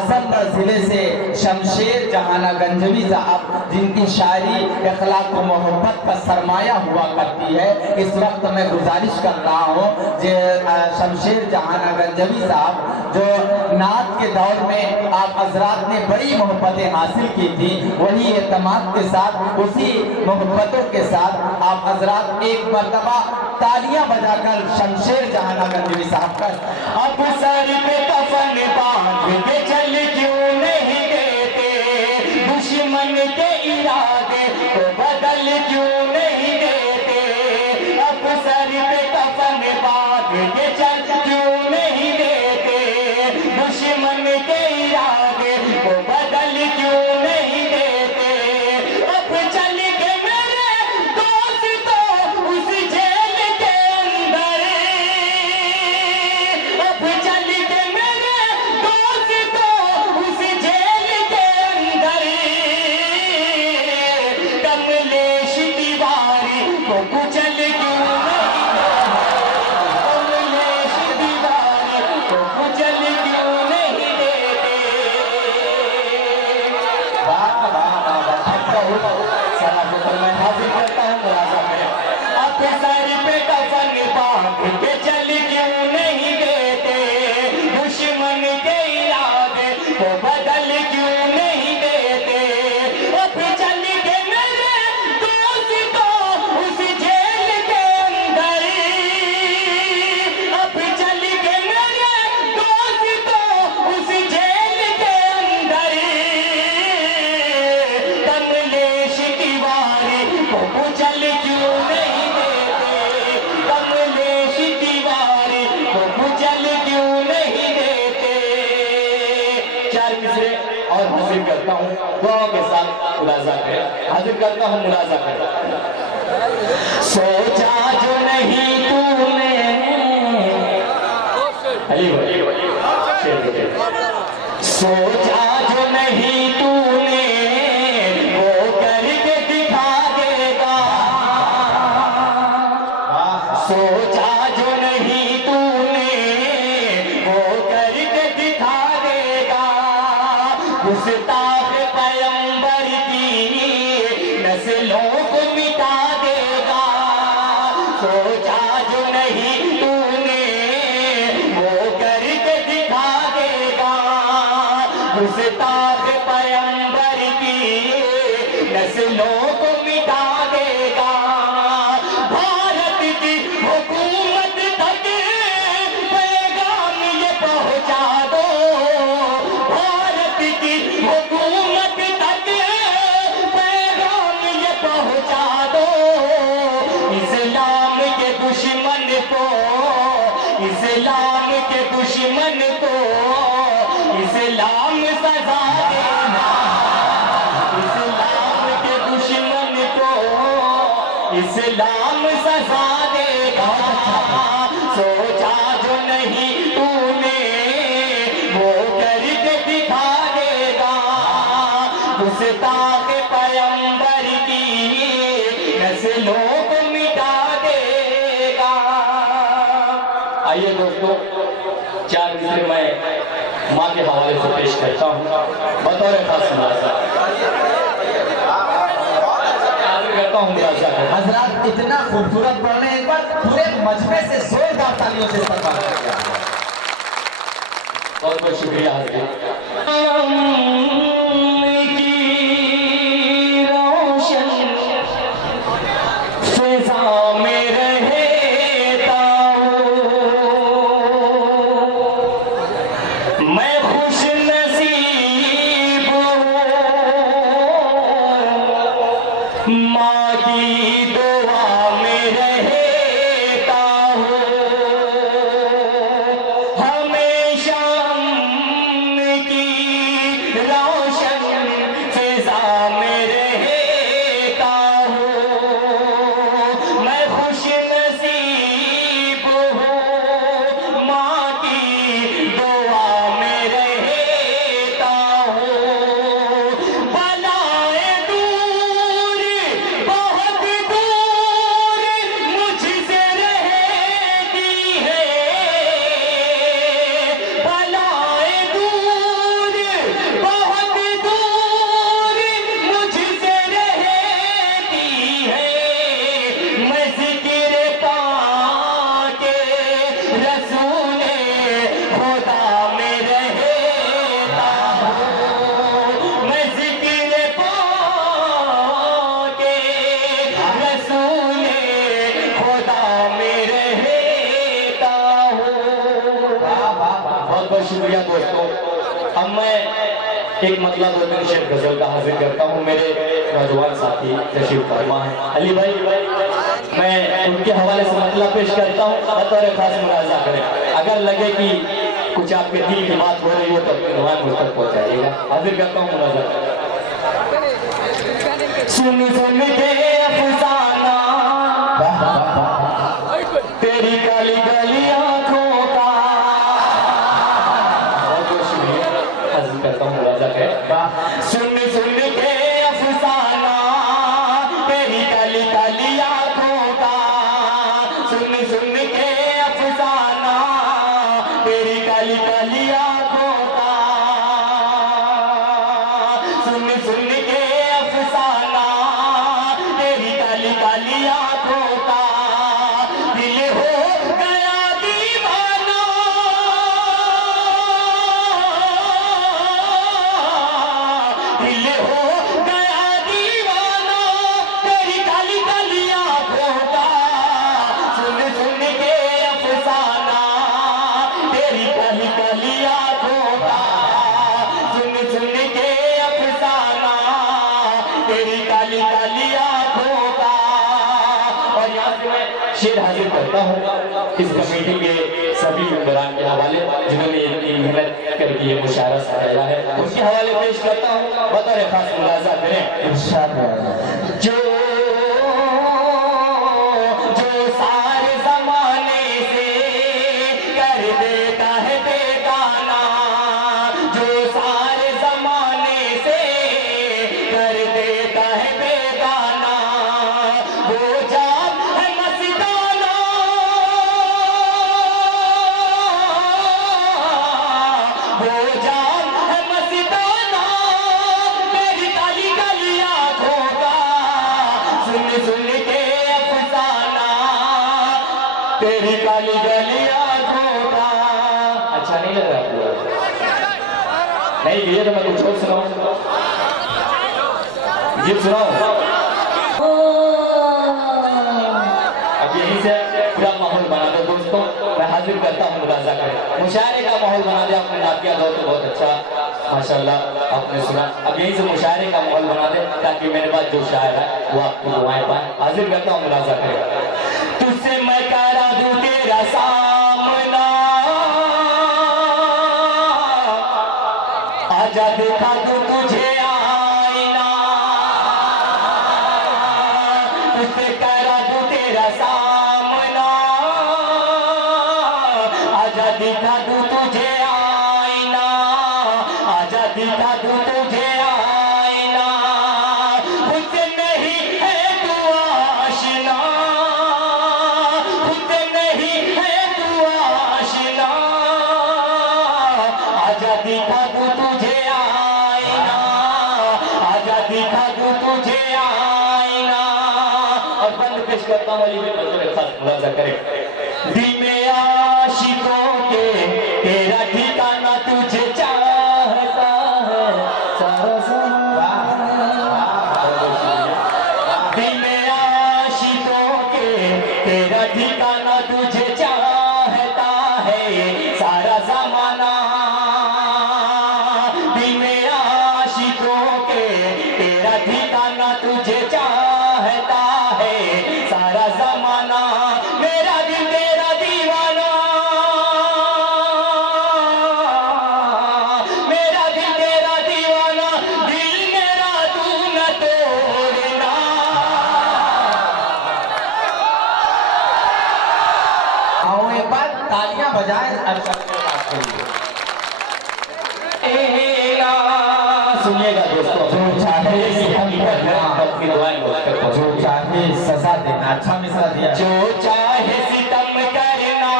اعظم ضلع سے شمشیر جہانہ گنجوی صاحب، جن کی شاعری اخلاق و محبت کا سرمایہ ہوا کرتی ہے، اس وقت میں گزارش کر رہا ہوں کہ شمشیر جہانہ گنجوی صاحب جو نعت کے دور میں آپ حضرات نے بڑی محبتیں حاصل کی تھی، وہی اعتماد کے ساتھ، اسی محبتوں کے ساتھ آپ حضرات ایک مرتبہ تالیاں بجا کر شمشیر جہانہ گنجوی صاحب کا اب سر پہ کفن باندھ کے چل کیوں نہیں دیتے، دشمن کے ارادے کو بدل کیوں نہیں دیتے، اب سر پہ کفن باندھ کے چل کیوں نہیں دیتے، دشمن کے ارادے کو بدل کیوں نہیں دیتے، اب چل کے میرے دوستوں اس جیل کے اندر، اب چل کے میرے دوستوں اس جیل کے اندر، کملیش تیواری کو کچل کیوں کملیش تیواری کو کچل کیوں نہیں دیتے۔ میں حاضر کرتا ہوں ملازم میں، اب سر پہ کفن باندھ کے چل کیوں نہیں دیتے، دشمن کے ارادے کو بدل کیوں نہیں دیتے، اب چل کے میرے دوستوں اس جیل کے اندر، اب چل کے میرے دوستوں اس جیل کے اندر، کملیش تیواری کو کچل کیوں نہیں دیتے، کملیش تیواری کو کچل کیوں نہیں دیتے۔ چار مصرے اور حاضر کرتا ہوں دعاؤں کے ساتھ ملاحظہ کریں، حاضر کرتا ہوں ملاحظہ کریں۔ سوچا جو نہیں تو نے علی بھائی سوچا جو نہیں تو نے وہ کر کے دکھا دے گا، سوچا جو نہیں تو نے وہ کر کے دکھا دے گا، گستاخ پیغمبر کی نسلوں کو مٹا دے گا، سوچا جو نہیں تو نے وہ کر کے دکھا دے گا، گستاخ پیغمبر کی نسلوں کو مٹا دے گا، بھارت کی حکومت تک پیغام یہ پہنچا دو، بھارت کی حکومت تک پیغام یہ پہنچا دو، اسلام کے دشمن کو، اسلام کے دشمن کو اسلام سزا دینا، اسلام کے دشمن کو اسلام سزا دے گا، سوچا جو نہیں تو نے وہ کر کے دکھا دے گا، گستاخ پیغمبر کی نسلوں کو مٹا دے گا۔ آئیے دوستو، چار مصرے میں ماں کے حوالے سے پیش کرتا ہوں بطور خاص ملازہ کرتا ہوں ملازہ کرتا ہوں۔ حضرات اتنا خوبصورت پڑھ رہے ہیں، ایک بار پورے مجمع سے زوردار تالیوں سے استقبال کیا۔ بہت بہت شکریہ حضرت۔ کی روشن فضا میں رہتا ہوں، میں خوش نصیب ہوں، ماں کی دعا میں رہتا ہوں، ہمیشہ امن کی روشن فضا میں رہتا ہوں، میں خوش نصیب ہوں، ماں کی دعا میں رہتا ہوں، بلائیں دور بہت دور مجھ سے رہتی ہے، بلائیں دور ایک مطلب دو تین شعر غزل کا حاضر کرتا ہوں. میرے نوجوان ساتھی تشریف فرما ہے علی بھائی، میں ان کے حوالے سے مطلب پیش کرتا ہوں، بطور خاص ملاحظہ کریں. اگر لگے کہ کچھ آپ کے دل کی بات ہو رہی ہو تو اپنے نوان مجھ تک پہنچائیے گا. حاضر کرتا ہوں ملاحظہ. سن سن کے افسانہ تیری کالی کالی آنکھوں کا. بہت بہت شکریہ. حاضر کرتا ہوں ملاحظہ کریں. سن سن کے افسانہ تیری کالی کالی آنکھوں کا. سن سن کے افسانہ تیری کالی کالی آنکھوں کا. سن سن کے افسانہ تیری کالی کالی آنکھوں کا. دل ہو گیا دیوانہ دل ہو گیا دیوانہ تیری کالی کالی آنکھوں کا. سن سن کے افسانہ تیری کالی کالی آنکھوں کا. سن سن کے افسانہ تیری کالی کالی آنکھوں کا. اور یہاں سے میں شعر حاضر کرتا ہوں اس کمیٹی کے سبھی ممبران کے حوالے جنہوں نے اتنی محنت کر کے یہ مشاعرہ سجایا ہے. اس کے حوالے پیش کرتا ہوں، بطور خاص ملاحظہ کریں. جو جو سارے زمانے سے کر دیتا ہے بیگانہ. جو سارے زمانے سے کر دیتا ہے بیگانہ. وہ جام ہے مستانہ وہ جام ہے مستانہ میری کالی کالی آنکھوں کا. سن سن کے افسانہ تیری کالی کالی آنکھوں کا. اچھا نہیں لگ رہا پورا؟ نہیں یہ تو میں کچھ اور سناؤں. یہ سناؤں. اب یہیں سے پورا ماحول بنا دو دوستوں. میں حاضر کرتا ہوں ملاحظہ کریں. مشاعرے کا ماحول بنا دے. آپ نے نعتیہ دو تو بہت اچھا ماشاءاللہ آپ نے سنا. اب یہیں سے مشاعرے کا ماحول بنا دے تاکہ میرے بعد جو شاعر ہے وہ آپ کی دعائیں پائیں. حاضر کرتا ہوں ملاحظہ کریں. تجھ سے میں کرا دوں تیرا سامنا آجا دکھا دوں تجھے آئینہ. تجھ سے کرا دوں تیرا سامنا آجا دکھا دوں تجھے آئینہ. آجا دکھا دوں تجھے آئینہ. خود سے نہیں ہے تو آشنا خود سے نہیں ہے تو آشنا. آجا دکھا دوں تجھے آئینہ. آجا دکھا دوں تجھے آئینہ. اور بند پیش کرتا ہوں علی میں بطور خاص ملاحظہ کریں. دل میں عاشقوں کے تیرا ٹھکانہ تجھے چاہتا ہے سارا زمانہ. دل میں عاشقوں کے تیرا ٹھکانہ تجھے چاہتا ہے سارا زمانہ. دل میں عاشقوں کے تیرا ٹھکانہ تجھے چاہتا ہے سارا زمانہ. میرا دل تیرا دیوانہ میرا دل تیرا دیوانہ. دل میرا تو نہ توڑنا. آؤں ایک بار تالیاں بجائیں ارشد کے بات کریے. سنیے گا دوستو. جو چاہے ستم کرنا آپ کی دعائیں بہت کرتا ہوں. جو چاہے سزا دینا. اچھا مصرع دیا. جو چاہے ستم کرنا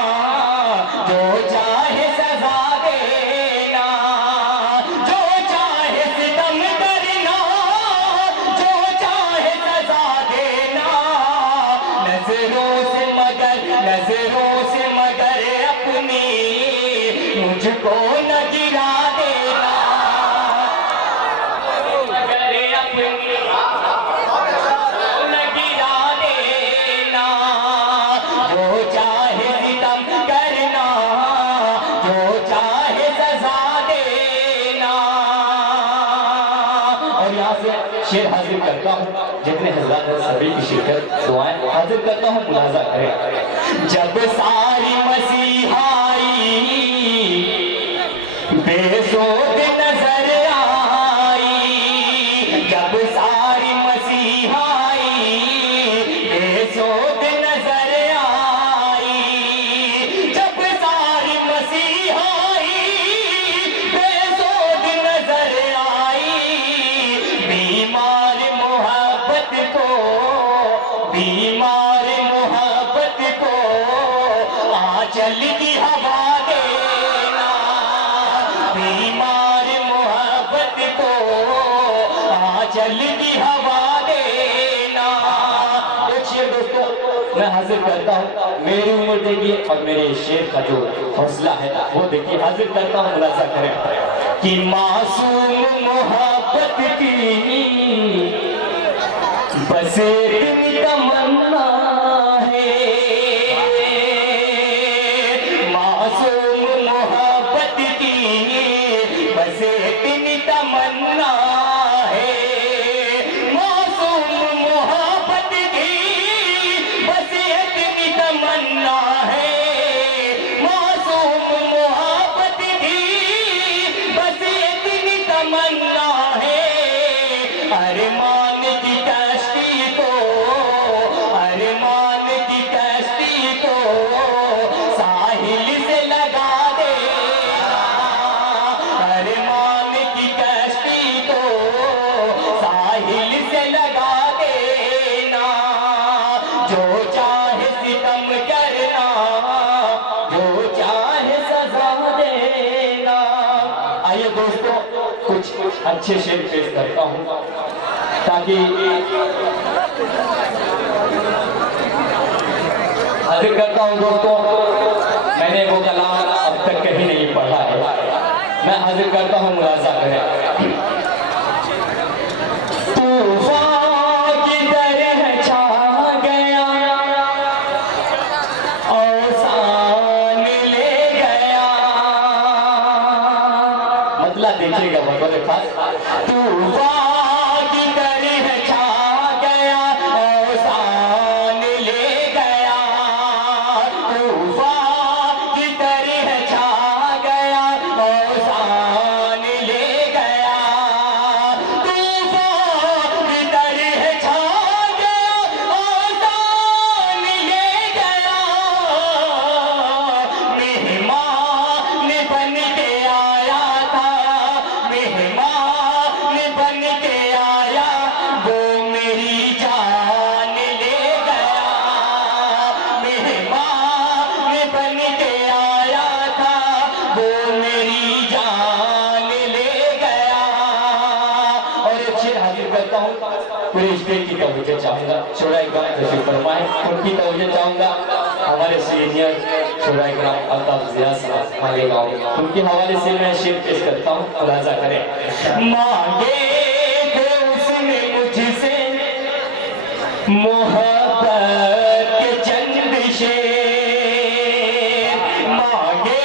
جو چاہے سزا دینا. جو چاہے ستم کرنا جو چاہے سزا دینا. نظروں سے مگر اپنی مجھ کو نہ گرا دینا. مگر اپنی نہ گرا دینا. جو چاہے ستم کرنا جو چاہے سزا دینا. شعر حاضر کرتا ہوں، جتنے حضرات ہیں سبھی کی شرکت دعائیں حاضر کرتا ہوں، ملاحظہ کریں۔ جب ساری مسیحائی بے سود نظر آئی، جب ساری مسیحائی بے سود نظر آئی، جب ساری مسیحائی بے سود نظر آئی، بیمار محبت کو، بیمار محبت کو آنچل کی ہوا دینا، بیمار محبت کو آنچل کی ہوا دینا۔ ایک شعر دوستو میں حاضر کرتا ہوں، میری عمر دیکھیے اور میرے شعر کا جو حوصلہ ہے وہ دیکھیے، حاضر کرتا ہوں، ملاحظہ کریں کہ معصوم محبت کی بس ایک تمنا ہے، معصوم محبت کی بس ایک تمنا ہے، معصوم محبت کی بس ایک تمنا ہے، معصوم محبت کی بس ایک تمنا ہے، ارمان کی کشتی کو، ارمان کی کشتی کو ساحل سے لگا دینا، ارمان کی کشتی کو ساحل سے لگا دینا، جو چاہے ستم کرنا، جو چاہے سزا دینا۔ آئیے دوستو کچھ اچھے شعر پیش کرتا ہوں تاکہ حاضر کرتا ہوں دوستو، میں نے وہ کلام اب تک کہیں نہیں پڑھا ہے، میں حاضر کرتا ہوں، ملاحظہ کریں۔ طوفان کی طرح چھا گیا، اوسان لے گیا، مطلب دیکھیے گا بطور خاص، طوفان کی طرح چھا گیا، اوسان لے گیا، طوفان کی طرح چھا گیا، اوسان لے گیا، طوفان کی طرح چھا گیا، اوسان لے گیا، مہمان بن کے آیا تھا، مہمان بن کے آیا، وہ میری جان لے گیا، مہمان بن کے آیا تھا، وہ میری جان لے گیا۔ اور ایک شعر حاضر کرتا ہوں، پورے اسٹیج کی توجہ چاہوں گا، شعراء کرام تشریف فرمائیں، ان کی توجہ چاہوں گا، ہمارے سینئر شعراء کرام الطاف ضیاء صاحب آگے گاؤں، ان کے حوالے سے میں شعر پیش کرتا ہوں، ملاحظہ کریں۔ مانگے تھے اس نے مجھ سے محبت کے چند شعر، مانگے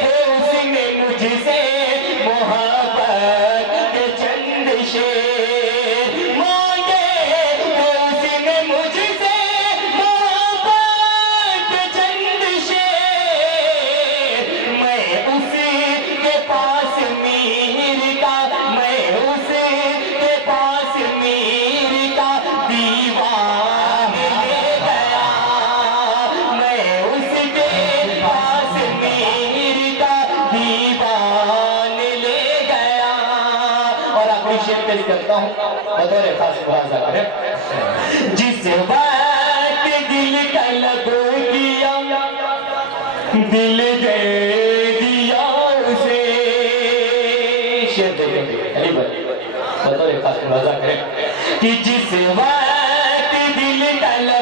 تھے اس نے مجھ سے محبت کے چند شعر، مانگے تھے اس نے مجھ سے محبت کے چند شعر، میں اس کے پاس میر کا، میں اس کے پاس میر کا دیوان لے گیا، میں اس کے پاس میر کا دیوان لے گیا۔ اور آخری شعر پیش کرتا ہوں، بطور خاص ملاحظہ کریں۔ جس وقت دل کا لب کیا، دل دے دیا اسے، شعر دیکھیں گے علی بھائی، بطور خاص ملاحظہ کریں کہ جس وقت دل کا لب